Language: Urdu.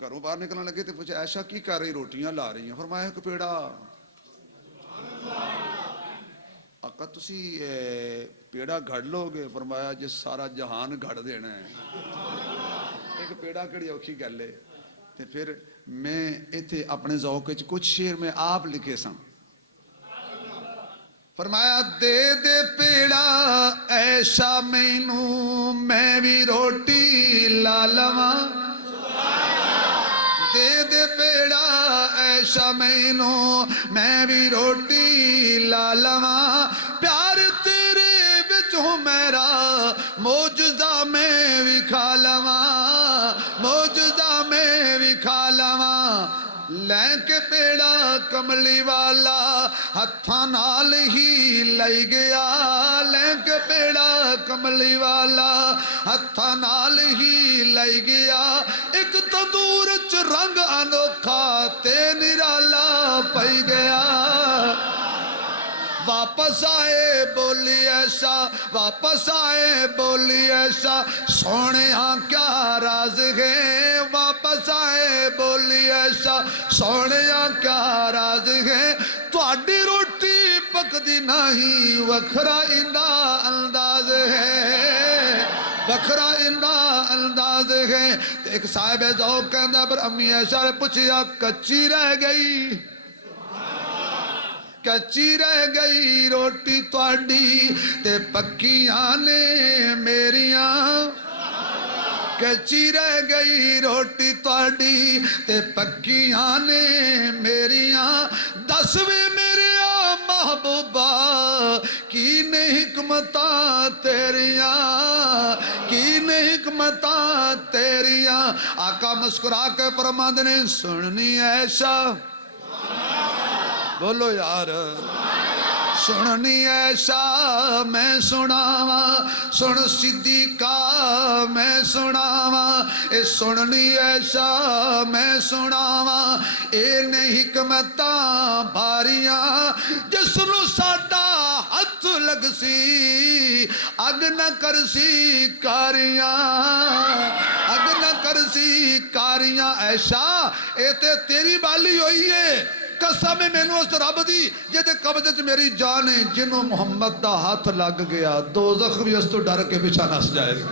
گھروں باہر نکلنے لگے تو پوچھا عائشہ کی کر رہی؟ روٹیاں لا رہی ہیں۔ فرمایا ایک پیڑا۔ آقا تسی پیڑا گھڑ لو گے؟ فرمایا جس سارا جہان گھڑ دینا ہے، ایک پیڑا کڑی اوکھی گل ہے۔ تو پھر میں ایتھے اپنے ذوق وچ کچھ شعر میں آپ لکھے سن۔ فرمایا دے دے پیڑا ایسا مینوں میں بھی روٹی لا لواں، دے دے پیڑا ایسا مینوں میں بھی روٹی لا لواں، پیار تیرے وچوں میرا معجزہ میں بھی کھا لواں، معجزہ میں بھی کھا لواں۔ لے کے پیڑا کملی والا ہتھاں نال ہی لئی گیا، لے کے پیڑا کملی والا ہتھاں نال ہی لئی گیا، ایک تندور چ رنگ انوکھا تے نرالا پئی گیا۔ واپس آئے بولی ایسا، واپس آئے بولی ایسا، سونیاں کیا راز ہے، واپس آئے بولی ایسا، سونیاں کیا راز ہے، تہاڈی روٹی پکدی نہیں وکھرا اندا انداز ہے، وکھرا اندا انداز ہے۔ ایک صاحب ذوق کہندا پر امی عائشہ نے پوچھیا کچی رہ گئی، کچی رہ گئی روٹی تواڈی تے پکیاں نے میریاں، کچی رہ گئی روٹی تواڈی تے پکیاں نے میریاں، دس وے میرے محبوبہ کی نے حکمتاں تیریاں، کی نے حکمتاں تیریاں۔ آقا مسکرا کے فرماندے نے سننی ایسا، بولو یار، سننی ایسا میں سناواں، سن صدیقہ میں سناواں، اے سننی ایسا میں سناواں، اے نے حکمتاں بھاریاں، جس نو ساڈا ہاتھ لگ سی اگ نہ کرسی کاریاں، اگ نہ کرسی کاریاں۔ ایسا اے تے تیری بالی ہوئی ہے، قسم مینوں اس رب دی جے قبضے چ میری جان ہے، جنوں محمد دا ہاتھ لگ گیا دوزخ بھی اس تو ڈر کے پیچھے نس جائے گا۔